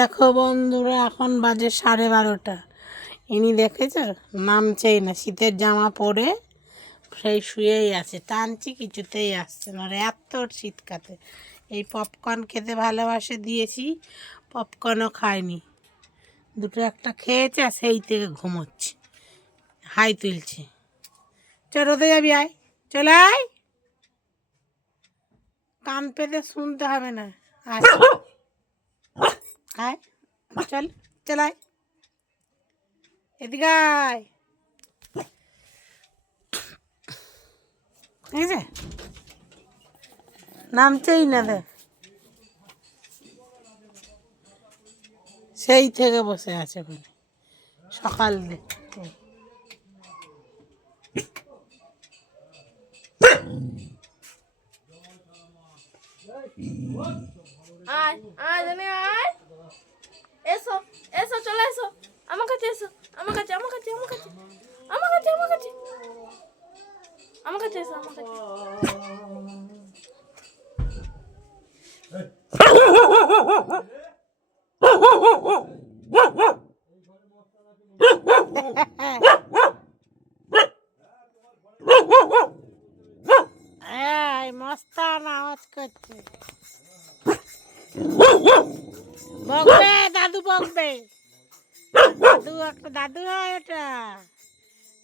দেখো বন্ধুরা, এখন বাজে 12:30। ইনি দেখেছ, নামছেই না। শীতের জামা পরে সেই শুয়েই আছে, টানছি কিছুতেই আসছে না। এত শীত কাটে। এই পপকর্ন খেতে ভালোবাসে, দিয়েছি, পপকর্নও খায়নি। দুটো একটা খেয়েছে আর সেই থেকে ঘুমোচ্ছে, হাই তুলছে। রোদে যাবি, আয়, চলে আয়, কান পেতে শুনতে হবে না। আয় আয়, চল চলাই, এদিকে আয়। ঠিক আছে, নামছেই না। দেখ, সেই থেকে বসে আছে ওখানে সকাল থেকে। আয় আয় জানি আয়, এসো এসো, চলে এসো আমার কাছে, এসো আমার কাছে, আমার কাছে, আমার কাছে, আমার কাছে, আমার কাছে, আমার কাছে এসো, আমার কাছে। মস্তান আওয়াজ করছে, বকবে দাদু, বকবে দাদু। একটা দাদু হয় ওটা,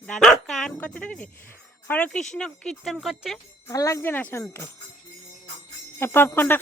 দাদু কান করছে, দেখেছি। হরে কৃষ্ণ কীর্তন করছে, ভালো লাগছে না শুনতে। পপকর্নটা